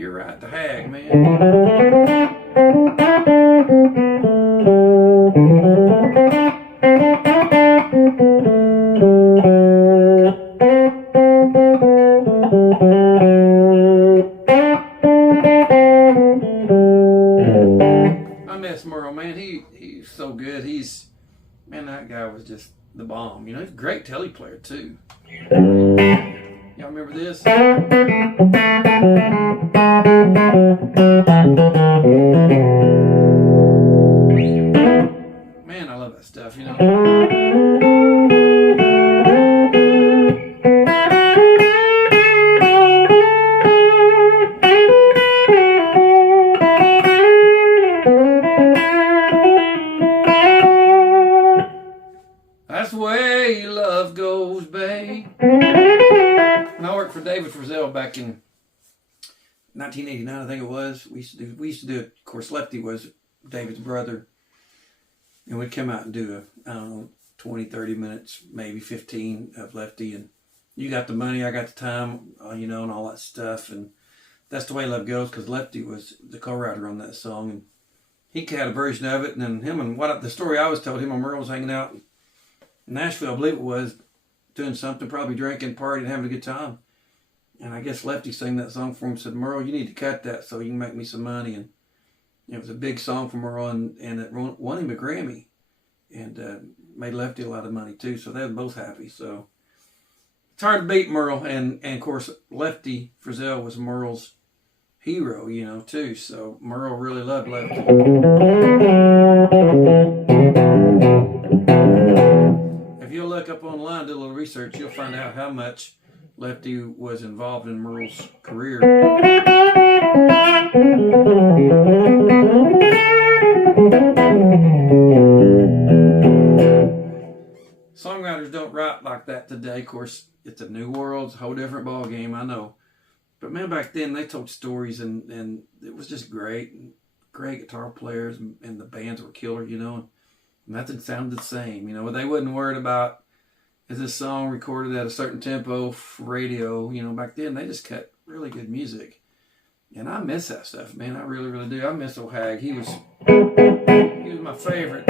You're right, the Hag, man. I miss Merle, man. He's so good. Man, that guy was just the bomb. You know, he's a great telly player too. Y'all remember this? Man, I love that stuff, you know. That's the way love goes, babe. When I worked for David Frizzell back in 1989, I think it was, we used to do it. Of course, Lefty was David's brother. And we'd come out and do I don't know, 20, 30 minutes, maybe 15 of Lefty. And you got the money, I got the time, you know, and all that stuff. And that's the way love goes, because Lefty was the co-writer on that song. And he had a version of it. And then the story I was told, him and Merle was hanging out in Nashville, I believe it was, doing something, probably drinking, partying, having a good time. And I guess Lefty sang that song for him and said, Merle, you need to cut that so you can make me some money. And it was a big song for Merle, and it won him a Grammy. And made Lefty a lot of money too. So they were both happy. So it's hard to beat Merle. And of course, Lefty Frizzell was Merle's hero, you know, too. So Merle really loved Lefty. If you'll look up online, do a little research, you'll find out how much Lefty was involved in Merle's career. Songwriters don't write like that today. Of course, it's a new world, it's a whole different ball game, I know. But man, back then they told stories, and it was just great. Great guitar players, and the bands were killer, you know. Nothing sounded the same, you know. They wasn't worried about, is this song recorded at a certain tempo for radio, you know. Back then they just cut really good music. And I miss that stuff, man. I really, really do. I miss old Hag. He was my favorite.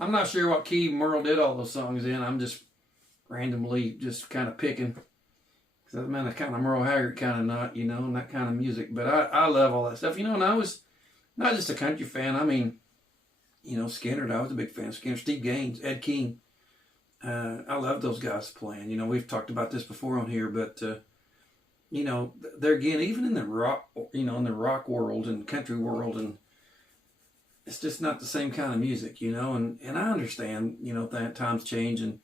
I'm not sure what key Merle did all those songs in. I'm just randomly just kind of picking. Because I'm a kind of Merle Haggard kind of nut, you know, and that kind of music. But I love all that stuff, you know. And I was not just a country fan. I mean, you know, Skinner. I was a big fan of Skinner. Steve Gaines, Ed King. I love those guys playing. You know, we've talked about this before on here, but you know, they're again, even in the rock, you know, in the rock world and country world, and it's just not the same kind of music, you know. And I understand, you know, that times change, and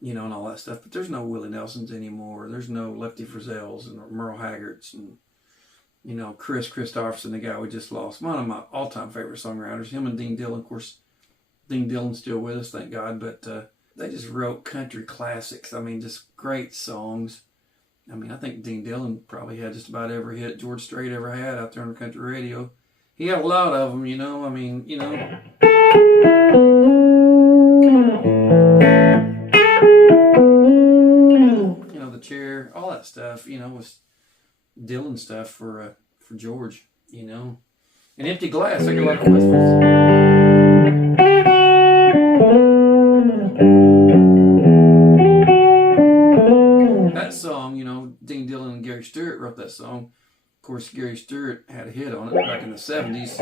you know, and all that stuff. But there's no Willie Nelsons anymore. There's no Lefty Frizzells and Merle Haggards, and you know, Chris Christopherson, the guy we just lost, one of my all-time favorite songwriters. Him and Dean Dillon, of course. Dean Dillon's still with us, thank God. But they just wrote country classics. I mean, just great songs. I mean, I think Dean Dillon probably had just about every hit George Strait ever had out there on the country radio. He had a lot of them, you know. I mean, you know. You know, The Chair, all that stuff, you know, was Dillon stuff for George, you know. And Empty Glass, I get a lot of questions. That song, you know, Dean Dillon and Gary Stewart wrote that song. Of course, Gary Stewart had a hit on it back in the 70s.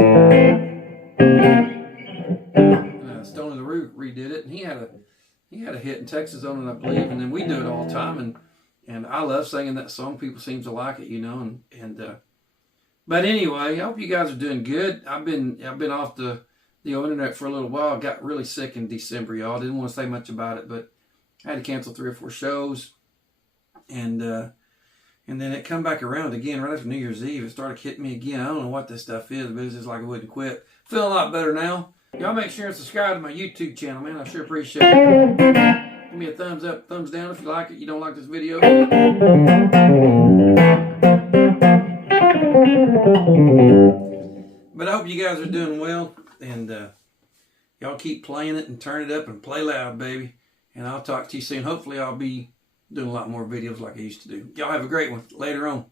Stone of the Root redid it, and he had a hit in Texas on it, I believe. And then we do it all the time, and I love singing that song. People seem to like it, you know. But anyway, I hope you guys are doing good. I've been off the internet for a little while. I got really sick in December, y'all. Didn't want to say much about it, but I had to cancel 3 or 4 shows. And then it come back around again right after New Year's Eve. It started hitting me again. I don't know what this stuff is, but it's just like I wouldn't quit. Feeling a lot better now. Y'all make sure and subscribe to my YouTube channel, man. I sure appreciate it. Give me a thumbs up, thumbs down if you like it. You don't like this video. But I hope you guys are doing well, and y'all keep playing it and turn it up and play loud, baby. And I'll talk to you soon. Hopefully I'll be doing a lot more videos like I used to do. Y'all have a great one. Later on.